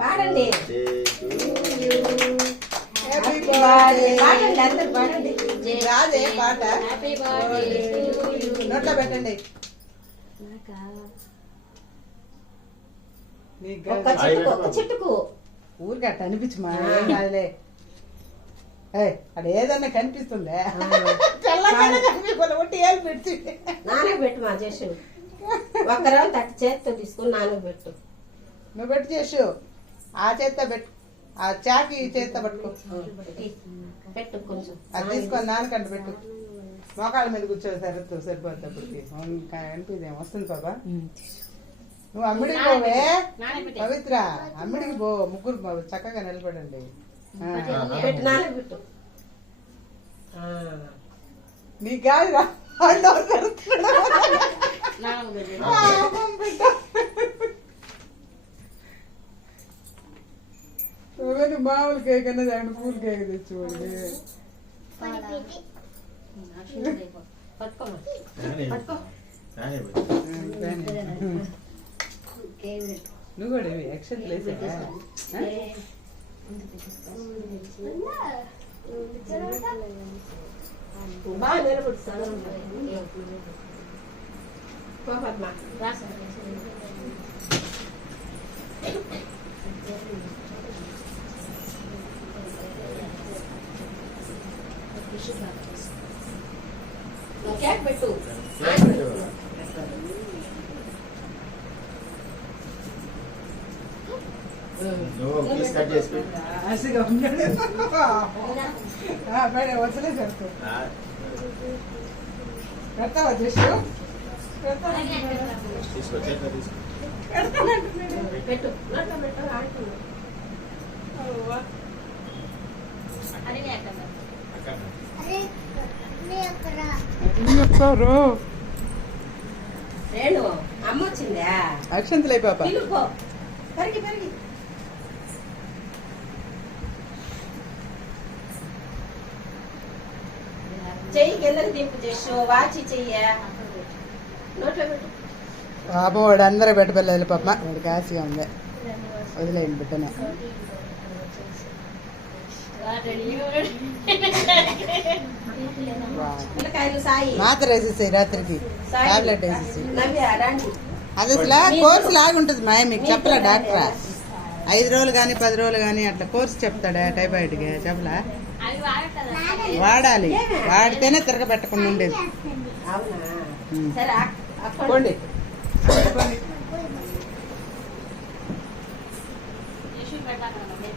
పాడండి. రాదే పాట నోట్లో పెట్టండి. ఒక చెట్టుకు ఊరికి అట్ట అనిపించమా, ఏం కాదులే. అక్కడ ఏదన్నా కనిపిస్తుందే ఒట్టి ఏళ్ళు పెట్టి నానకు పెట్టు మా చేసు. ఒక్కరోజు తట్టు చేతితో తీసుకుని నానకు పెట్టు. నువ్వు పెట్టి చేసు. ఆ చేత్తో పెట్టు, ఆ చాకి చేత్తో పట్టుకో. పెట్టు కొంచెం అది తీసుకొని నాన్నకంట పెట్టు. మోకాళ్ళ మీద కూర్చోదు సరిపోద్ది. అప్పటికి అనిపిదేం వస్తుంది బాబా. నువ్వు అమ్మిడికి పోవే పవిత్ర, అమ్మిడికి పో. ముగ్గురు చక్కగా నిలబడండి. పెట్టు నానకు పెట్టు. నీకు కాదురా మామూలు కేక్ అన్నది ఆయన పూల్ కేక్ తెచ్చుకోండి. నువ్వు కూడా యాక్షన్ లేసా బాగా నిలబడుతాను. కేక్ పెట్టు. ఆశగా ఉన్నాడు. వచ్చలే పెడతావు పెడతావా చేసు పెట్టు. రేణు అమ్మ వచ్చిందా? అక్షంతలే పాప. పెరిగి పెరిగి చెయ్యి కిందకి దింపు చేసు. వాచి చెయ్య నోట్లో పెట్టు. పాపం వాడు అందరూ పెట్టబెళ్ళాలి పాప. వాడికి ఆశగా ఉంది. వదిలేయండి బిడ్డనే. మాత్ర వేసేసాయి రాత్రికి. టాబ్లెట్ వేసేసి అది అసలు కోర్సు లాగుంటుంది మా. మీకు చెప్పలే డాక్టర్ 5 రోజులు కానీ 10 రోజులు కానీ అట్లా కోర్సు చెప్తాడా టైఫాయిడ్కి? చెప్పలా? వాడాలి. వాడితేనే తిరగబెట్టకుండా ఉండేది. పోండి.